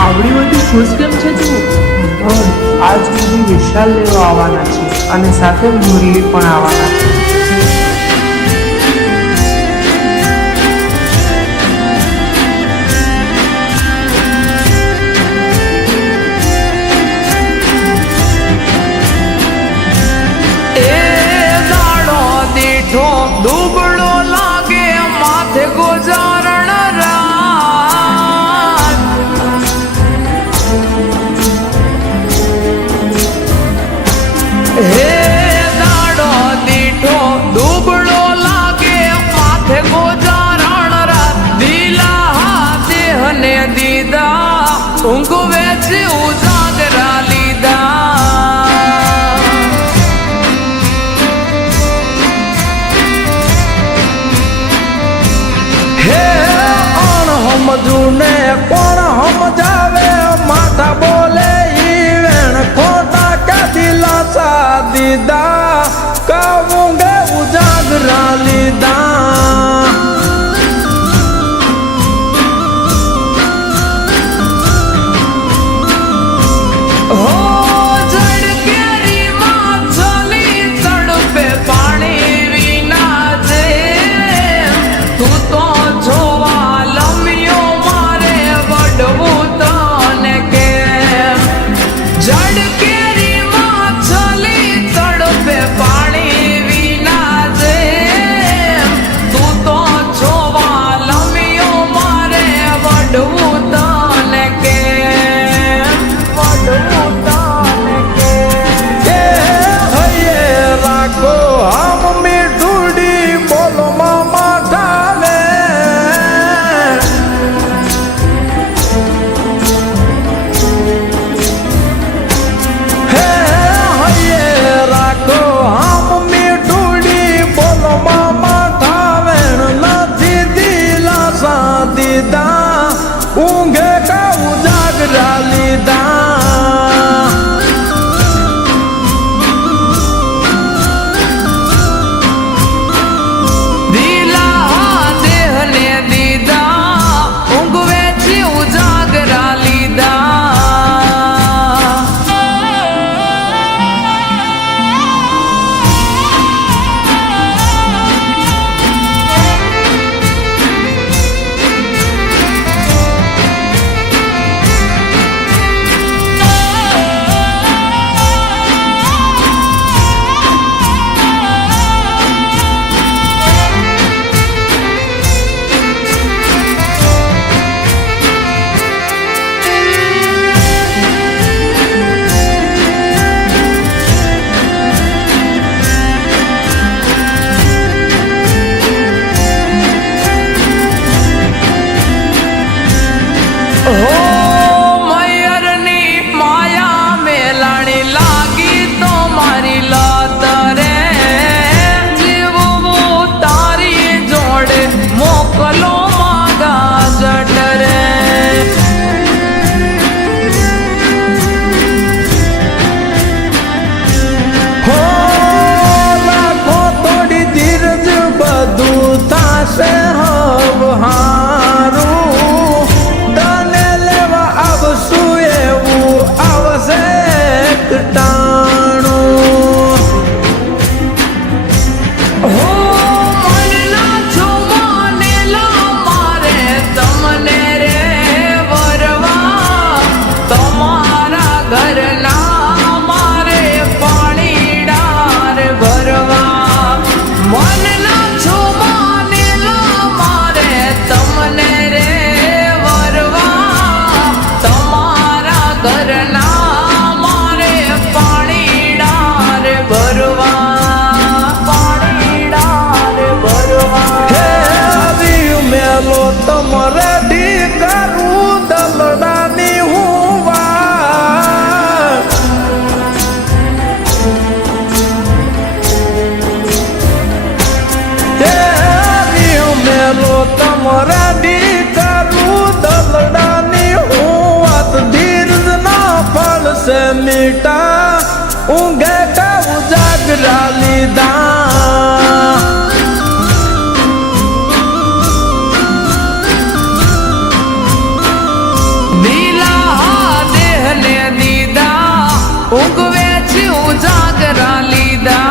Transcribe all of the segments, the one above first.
આવડી બધી ખુશ કેમ છે તું? આજ સુધી વિશાલ લેવા આવવાના છે અને સાથે મુરલી પણ આવવાના છે. દુબળો લાગે માથે ગોજારણ રાત, હે દાડો દીઠો દુબળો લાગે માથે ગોજારણ રાત, દિલા દેહને દીધા ઊંઘ વેચી ઉજાગરા લીધા. સમજુને કોણ સમજાવે, માથા બોલે ઈ વેણ ખોટા કે દિલાસા દીધા, કવુંગે ઉજાગરા લીધા. હો જડ કેરી માં ચલી તડપે પાણી વિના છે, તું તો જોવા જડ કેરી માં ચલી તડપે પાણી વિના છે, તું તો જોવા લમ્યો મારે વડવું તને કેમ, વડવું તને કેમ. હૈયે રાખો આમ મીઠુડી બોલો મામા ઠાવે, ઊંઘે કા ઉજાગરા લીધા. દિલા દેહને દીધા ઊંઘ વેચી ઉજાગરા લીધા. હો મયરની માયા મેલાણી લાગી તો મારી લત રે, જીવવું તારી જોડે મોકલો માગા જટ રે. હો રાખો થોડી ધીરજ બધું થાશે હવ હારું, તને લેવા આવશું એવું આવશે ટાણું. હો મનના છુમાનેલા મારે તમને રે વરવા, તમારા ઘરના મારે પાણીડા રે ભરવા. મનના છુમાનેલા મારે તમને રે વરવા, તમારા ઘરના ઊંઘે કા ઉજાગરા લીધા દિલા દેહને દીધા ઊંઘવે છે ઉજાગરા લીધા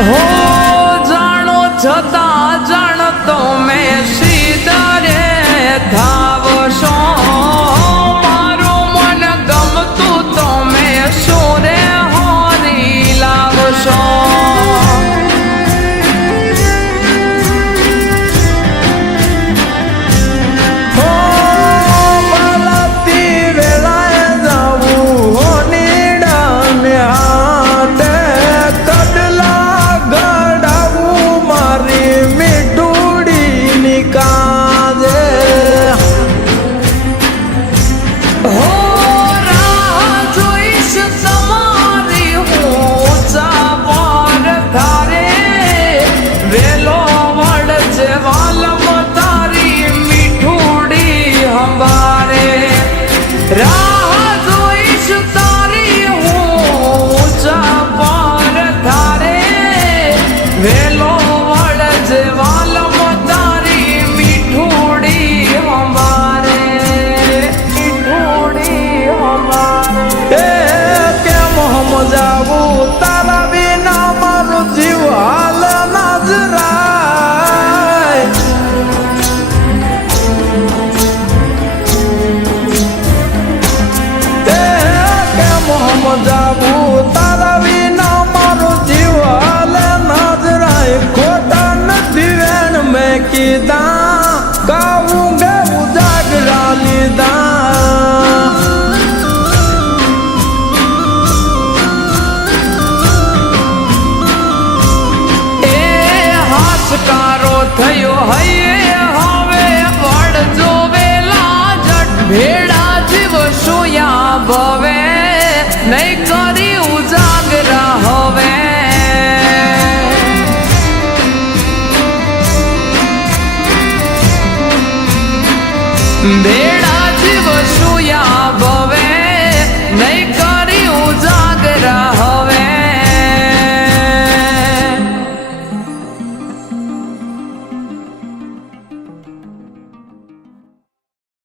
હો જાણો છતાં જાણતો મેં સીધા રે ધાવશો મારું મન ગમતું તો મેં સોરે હોરી લાવશો હો બાલાતી વેળાએ જાવું હો નીડાને હાથે કડલા ગડાવું મારી મીઠુડીની કાજે હો રાહ જોઈશ તમારી હું ઊંચા પર ધારે વેલો વળજે વાલમ તારી મીઠુડી હંભારે રાહ જોઈશ તારી હું ઊંચા પર ધારે વેલો વળજે વાલમ તારી મીઠુડી હંભારે મીઠુડી હંભારે એ કેમ સમજાવું તારા વિના મારું જીવ હાલ ના જરાય એ કેમ સમજાવું તારા વિના મારું જીવ હાલ ના જરાય ખોટા નથી વેણ મેં કીધા કાવું ગે ઉજાગરા લીધા એ હાશકારો થયો હૈયે હવે વળજો વેલા જટ ભેડા જીવ સોયા ભવે નહીં કરી ઉજાગરા હવે બે